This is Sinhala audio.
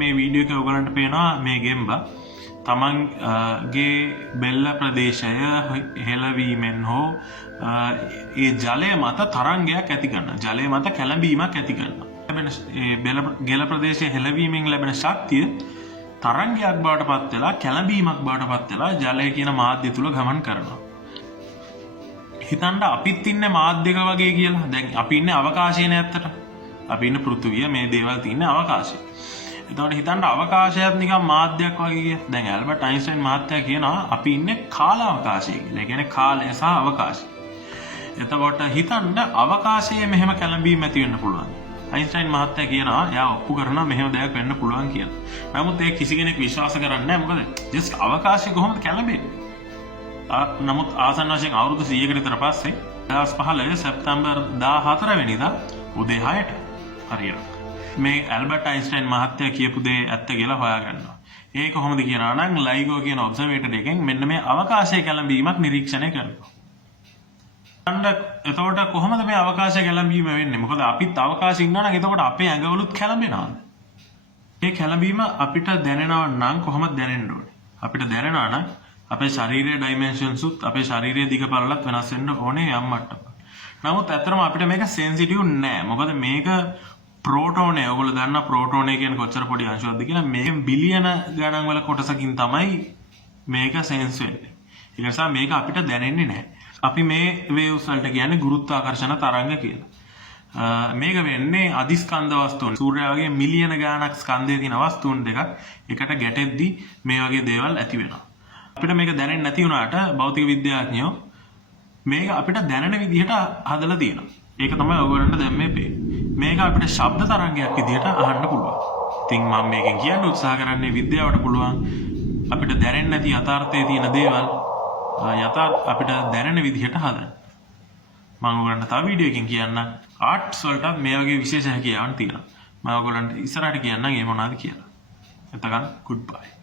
මේ වීඩියෝ එක ඔයගලන්ට පේනවා මේ ගෙම්බා තමන්ගේ බෙල්ල ප්‍රදේශය හෙලවීමෙන් හෝ ඒ ජලය මත තරංගයක් ඇති කරනවා. ජලය මත කැළඹීමක් ඇති කරනවා. ලැබෙන ගෙල ප්‍රදේශයේ හෙලවීමෙන් ලැබෙන ශක්තිය තරංගයක් බවට පත් වෙලා කැළඹීමක් බවට පත් වෙලා ජලය කියන මාධ්‍ය තුල ගමන් කරනවා. හිතන්න අපිත් ඉන්නේ මාධ්‍යක වගේ කියලා. දැන් අපි ඉන්නේ අවකාශයේ නේ ඇත්තට. අපි ඉන්න පෘථුවිය මේ දේවල් තියෙන අවකාශය. එතකොට හිතන්න අවකාශයත් නිකන් මාධ්‍යයක් වගේ කිය. දැන් ඇල්බර්ට් අයින්ස්ටයින් මහත්තයා කියනවා අපි ඉන්නේ කාලාවකාශයේ කියලා. ඒ කියන්නේ කාලය සහ අවකාශය. එතකොට හිතන්න අවකාශයේ මෙහෙම කැළඹීම් ඇති වෙන්න පුළුවන්. අයින්ස්ටයින් මහත්තයා කියනවා එයා ඔප්පු කරනවා මෙහෙම දෙයක් වෙන්න පුළුවන් කියලා. නමුත් ඒක කිසි කෙනෙක් විශ්වාස කරන්නේ නැහැ. මොකද ජස්ට් අවකාශය කොහොමද කැළඹෙන්නේ? නමුත් ආසන්න වශයෙන් අවුරුදු 100කට විතර පස්සේ 2015 සැප්තැම්බර් 14 වෙනිදා උදේ 6ට හරියට මේ ඇල්බර්ට් අයින්ස්ටයින් මහත්තයා කියපු දේ ඇත්ත කියලා හොයාගන්නවා. ඒ කොහොමද කියනවා නම් ලයිගෝ කියන ඔබ්සර්වේටර් එකෙන් මෙන්න මේ අවකාශයේ කැළඹීමක් නිරීක්ෂණය කරනවා. එතකොට කොහොමද මේ අවකාශයේ කැළඹීම වෙන්නේ? මොකද අපිත් අවකාශයේ ඉන්නවා නම් එතකොට අපේ ඇඟවලුත් කැළඹෙනවාද? මේ කැළඹීම අපිට දැනෙනවා නම් කොහොමද දැනෙන්න ඕනේ? අපිට දැනෙනවා නම් අපේ ශරීරයේ ඩයිමෙන්ෂන්ස් උත් අපේ ශරීරයේ දිග පළලත් වෙනස් වෙන්න ඕනේ යම් මට්ටමක. නමුත් ඇත්තටම අපිට මේක සෙන්සිටිව් නෑ. මොකද මේක ප්‍රෝටෝනය. ඔයගොල්ලෝ දන්නා ප්‍රෝටෝනය කියන්නේ කොච්චර පොඩි අංශුවක්ද කියලා. මේක බිලියන ගණන් වල කොටසකින් තමයි මේක සෙන්ස් වෙන්නේ. ඒ නිසා මේක අපිට දැනෙන්නේ නැහැ. අපි මේ වේව්ස් වලට කියන්නේ ගුරුත්වාකර්ෂණ තරංග කියලා. මේක වෙන්නේ අධිස්කන්ධ වස්තුන්. සූර්යයා වගේ මිලියන ගාණක් ස්කන්ධයේ තියෙන වස්තුන් දෙකක් එකට ගැටෙද්දී මේ වගේ දේවල් ඇති වෙනවා. අපිට මේක දැනෙන්නේ නැති වුණාට භෞතික විද්‍යාඥයෝ මේක අපිට දැනෙන විදිහට හදලා තියෙනවා. ඒක තමයි ඔයගොල්ලන්ට දැන් මේ පේන්නේ. මේක අපිට ශබ්ද තරංගයක් විදිහට අහන්න පුළුවන්. ඉතින් මම මේකෙන් කියන්න උත්සාහ කරන්නේ විද්‍යාවට පුළුවන් අපිට දැනෙන්නේ නැති යථාර්ථයේ තියෙන දේවල් අපිට දැනෙන විදිහට හදන්න. මම ඔයගොල්ලන්ට තව වීඩියෝ එකකින් කියන්නම් ආර්ට්ස් වලට මේ වගේ විශේෂ හැකියාවන් තියෙනවා. මම ඔයගොල්ලන්ට ඉස්සරහට කියන්නම් ඒ මොනවද කියලා. එතකන් good bye.